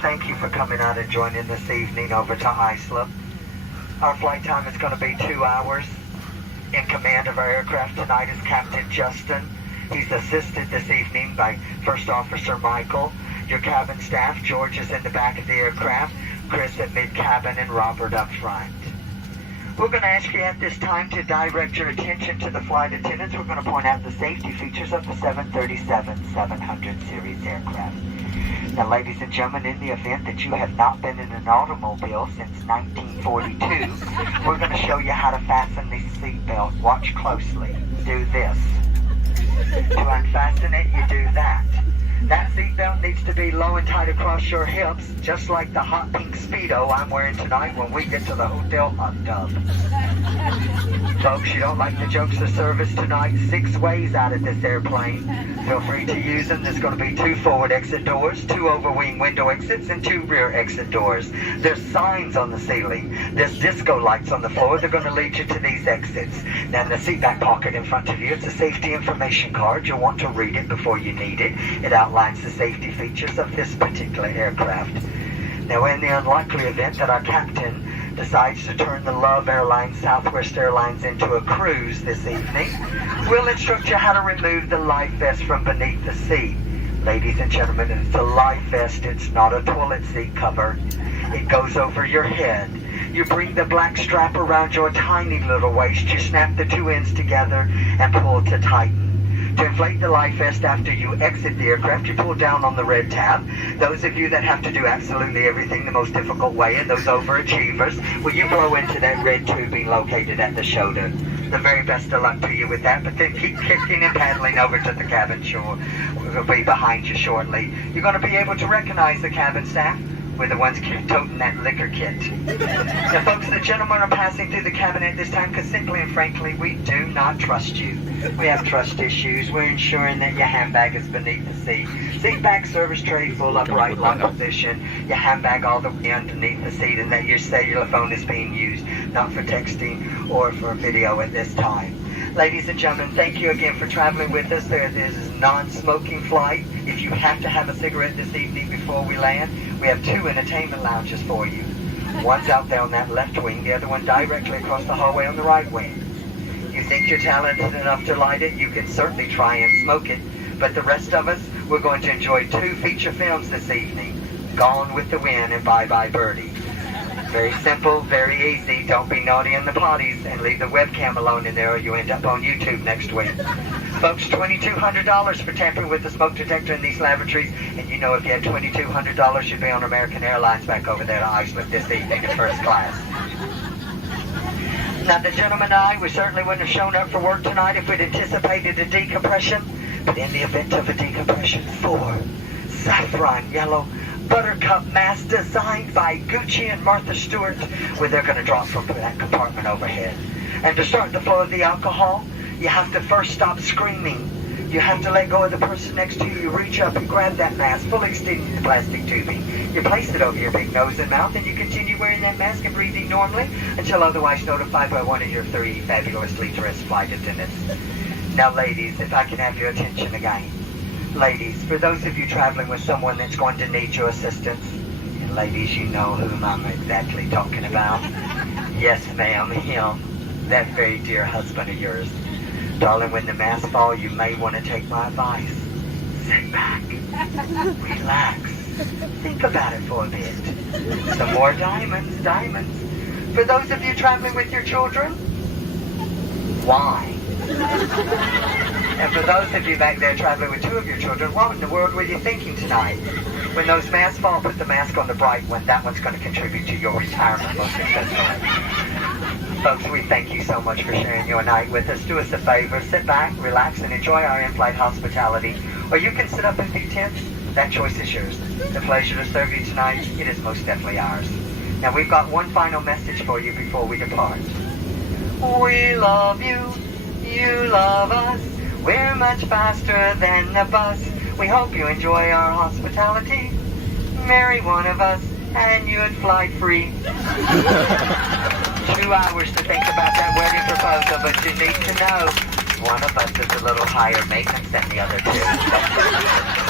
Thank you for coming out and joining this evening over to Iceland. Our flight time is going to be 2 hours. In command of our aircraft tonight is Captain Justin. He's assisted this evening by First Officer Michael. Your cabin staff, George is in the back of the aircraft, Chris at mid-cabin, and Robert up front. We're going to ask you at this time to direct your attention to the flight attendants. We're going to point out the safety features of the 737-700 series aircraft. Now, ladies and gentlemen, in the event that you have not been in an automobile since 1942, we're going to show you how to fasten the seatbelt. Watch closely. Do this. To unfasten it, you do that. That seatbelt needs to be low and tight across your hips, just like the hot pink Speedo I'm wearing tonight when we get to the hotel hot tub. Folks, you don't like the jokes of service tonight? 6 ways out of this airplane. Feel free to use them. There's going to be 2 forward exit doors, 2 overwing window exits, and 2 rear exit doors. There's signs on the ceiling. There's disco lights on the floor. They're going to lead you to these exits. Now, in the seat back pocket in front of you, it's a safety information card. You'll want to read it before you need it. It outlines the safety features of this particular aircraft. Now, in the unlikely event that our captain decides to turn the Love Airlines, Southwest Airlines into a cruise this evening, we'll instruct you how to remove the life vest from beneath the seat. Ladies and gentlemen, it's a life vest. It's not a toilet seat cover. It goes over your head. You bring the black strap around your tiny little waist. You snap the 2 ends together and pull to tighten. To inflate the life vest after you exit the aircraft, you pull down on the red tab. Those of you that have to do absolutely everything the most difficult way, and those overachievers, will you blow into that red tubing located at the shoulder? The very best of luck to you with that, but then keep kicking and paddling over to the cabin shore. We'll be behind you shortly. You're going to be able to recognize the cabin staff. We're the ones toting that liquor kit. Now, folks, the gentlemen are passing through the cabin at this time because simply and frankly, we do not trust you. We have trust issues. We're ensuring that your handbag is beneath the seat. Seat back, service tray, full upright lock position. Your handbag all the way underneath the seat, and that your cellular phone is being used, not for texting or for video at this time. Ladies and gentlemen, thank you again for traveling with us. This is a non-smoking flight. If you have to have a cigarette this evening before we land, we have 2 entertainment lounges for you. One's out there on that left wing, the other one directly across the hallway on the right wing. You think you're talented enough to light it? You can certainly try and smoke it. But the rest of us, we're going to enjoy 2 feature films this evening. Gone with the Wind and Bye Bye Birdie. Very simple, very easy. Don't be naughty in the potties and leave the webcam alone in there or you end up on YouTube next week. Folks, $2,200 for tampering with the smoke detector in these lavatories. And you know if you had $2,200, you'd be on American Airlines back over there to Iceland this evening in first class. Now, the gentleman and I, we certainly wouldn't have shown up for work tonight if we'd anticipated a decompression. But in the event of a decompression, 4 saffron yellow buttercup masks designed by Gucci and Martha Stewart, where they're going to drop from that compartment overhead. And to start the flow of the alcohol, you have to first stop screaming. You have to let go of the person next to you. You reach up and grab that mask, fully extending the plastic tubing. You place it over your big nose and mouth, and you continue wearing that mask and breathing normally until otherwise notified by one of your 3 fabulously dressed flight attendants. Now, ladies, if I can have your attention again. Ladies, for those of you traveling with someone that's going to need your assistance, and ladies, you know whom I'm exactly talking about. Yes, ma'am, him, that very dear husband of yours. Darling, when the masks fall, you may want to take my advice. Sit back, relax, think about it for a bit. Some more diamonds, diamonds. For those of you traveling with your children, why? And for those of you back there traveling with 2 of your children, what in the world were you thinking tonight? When those masks fall, put the mask on the bright one. That one's going to contribute to your retirement most successfully. Folks, we thank you so much for sharing your night with us. Do us a favor, sit back, relax, and enjoy our in-flight hospitality. Or you can sit up and be tense. That choice is yours. The pleasure to serve you tonight, it is most definitely ours. Now, we've got one final message for you before we depart. We love you, you love us. We're much faster than the bus. We hope you enjoy our hospitality. Marry one of us and you'd fly free. 2 hours to think about that wedding proposal, but you need to know one of us is a little higher maintenance than the other 2.